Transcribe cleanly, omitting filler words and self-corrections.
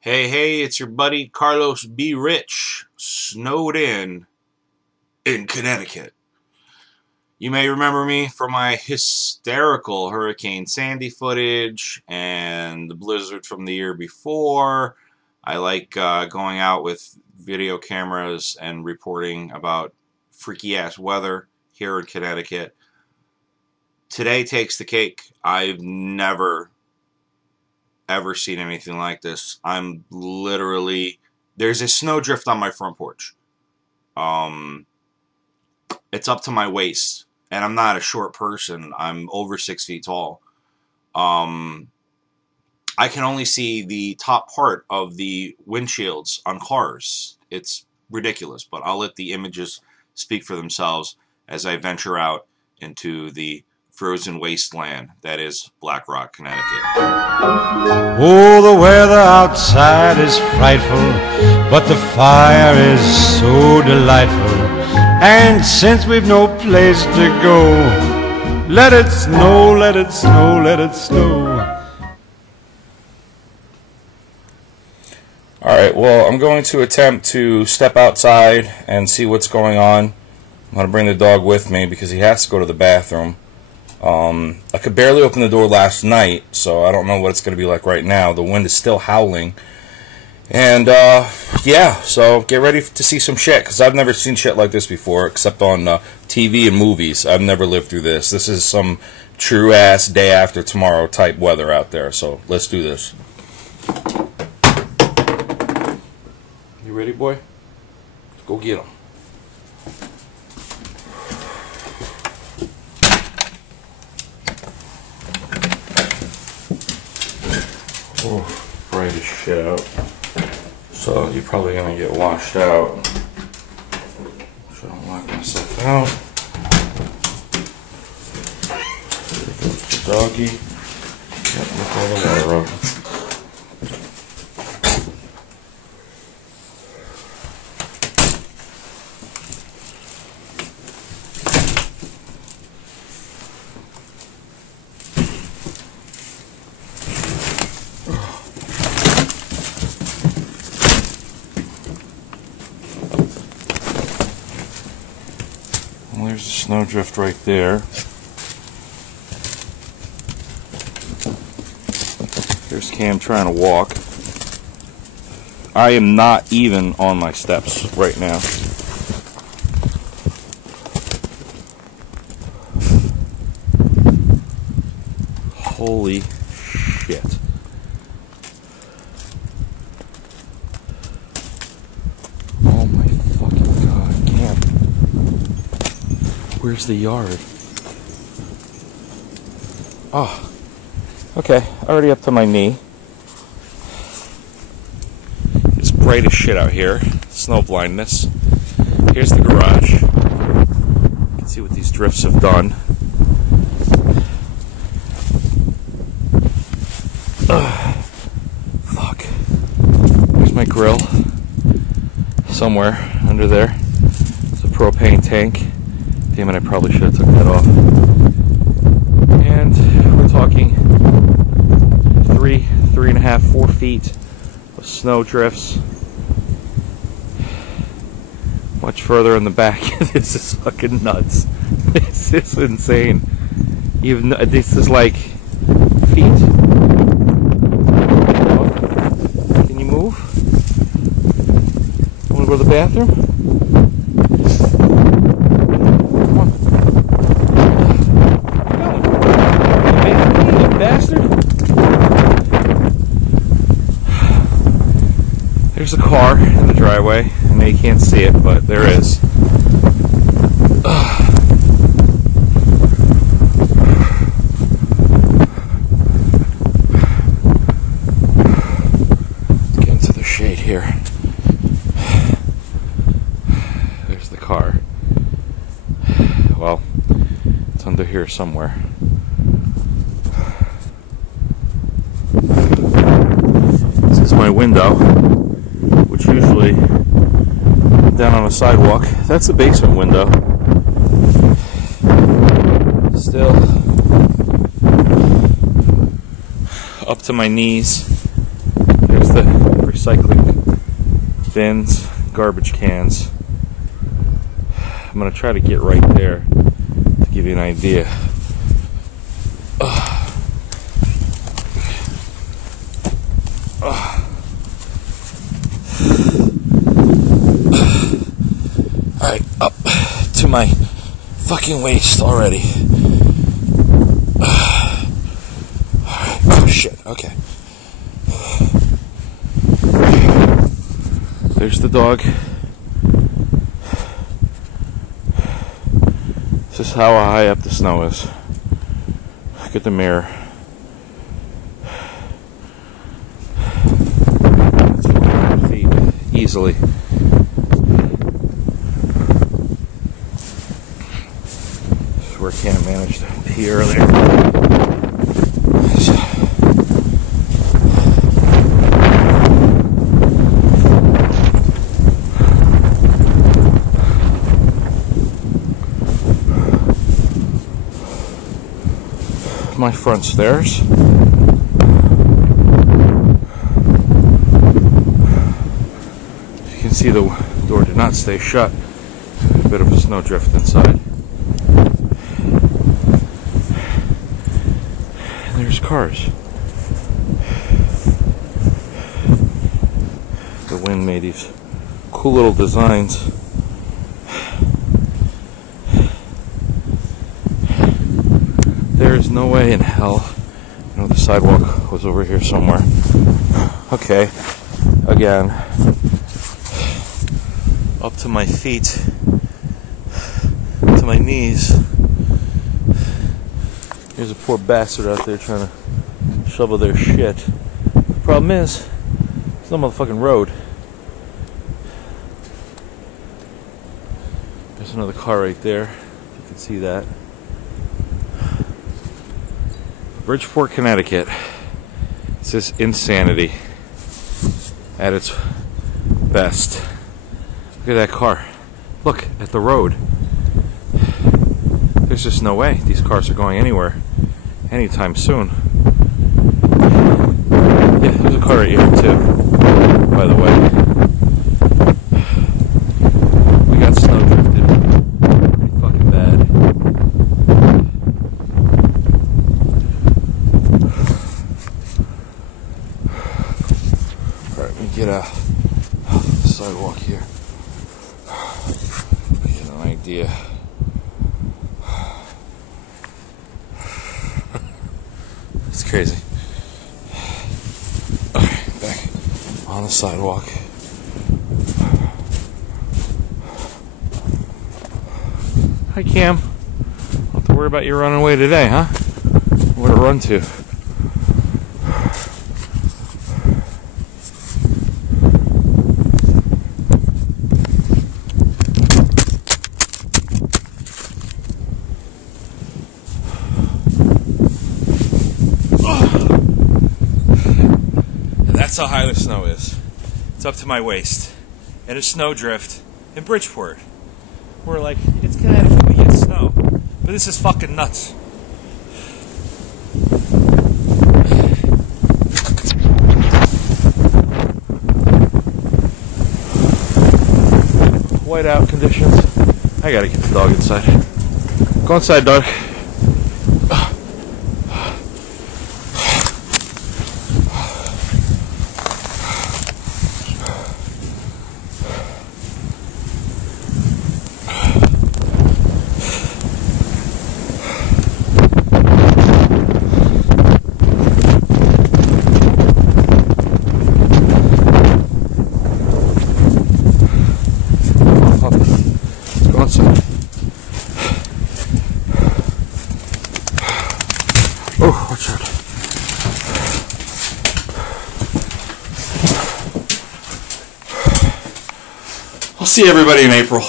Hey, hey, it's your buddy Carlos B. Rich, snowed in Connecticut. You may remember me from my hysterical Hurricane Sandy footage and the blizzard from the year before. I like going out with video cameras and reporting about freaky-ass weather here in Connecticut. Today takes the cake. I've never ever seen anything like this. I'm literally, there's a snowdrift on my front porch. It's up to my waist, and I'm not a short person. I'm over 6 feet tall. I can only see the top part of the windshields on cars. It's ridiculous, but I'll let the images speak for themselves as I venture out into the frozen wasteland that is Black Rock, Connecticut. Oh, the weather outside is frightful, but the fire is so delightful. And since we've no place to go, let it snow, let it snow, let it snow. Alright, well, I'm going to attempt to step outside and see what's going on. I'm going to bring the dog with me because he has to go to the bathroom. I could barely open the door last night, so I don't know what it's going to be like right now. The wind is still howling. And, yeah, so get ready to see some shit, because I've never seen shit like this before, except on TV and movies. I've never lived through this. This is some true-ass day after tomorrow type weather out there, so let's do this. You ready, boy? Let's go get him. Oh, bright as shit out. So you're probably gonna get washed out. So I don't lock myself out. There goes the doggy. Yep, look all the water up. Well, there's a snowdrift right there. There's Cam trying to walk. I am not even on my steps right now. Holy shit. Oh my fucking god, Cam. Where's the yard? Oh, okay, already up to my knee. It's bright as shit out here. Snow blindness. Here's the garage. You can see what these drifts have done. Fuck. There's my grill. Somewhere under there. It's a propane tank. Damn it, I probably should have took that off. And we're talking 3.5, 4 feet of snow drifts. Much further in the back. This is fucking nuts. This is insane. This is like feet. Can you move? Want to go to the bathroom? There's a car in the driveway. I know you can't see it, but there is. Let's get into the shade here. There's the car. Well, it's under here somewhere. This is my window, which usually down on a sidewalk. That's the basement window. Still up to my knees. There's the recycling bins, garbage cans. I'm going to try to get right there to give you an idea. Alright, up to my fucking waist already. Alright, oh shit, okay. There's the dog. This is how high up the snow is. Look at the mirror. It's 400 feet easily. This is where Cam managed to pee earlier. My front stairs. You can see the door did not stay shut. A bit of a snowdrift inside. And there's cars. The wind made these cool little designs. There is no way in hell. You know, the sidewalk was over here somewhere. Okay, again, up to my feet, to my knees. There's a poor bastard out there trying to shovel their shit. The problem is, there's no motherfucking road. There's another car right there. You can see that. Bridgeport, Connecticut. It's just insanity at its best. Look at that car. Look at the road. There's just no way these cars are going anywhere anytime soon. Yeah, there's a car right here too, by the way. We got snow drifted pretty fucking bad. Get a sidewalk here. Get an idea. It's crazy. Alright, back on the sidewalk. Hi, Cam. Don't have to worry about you running away today, huh? Where to run to? That's how high the snow is. It's up to my waist. And a snowdrift in Bridgeport. We're like, it's Connecticut, we get snow. But this is fucking nuts. Whiteout conditions. I gotta get the dog inside. Go inside, dog. Oh, watch out. I'll see everybody in April.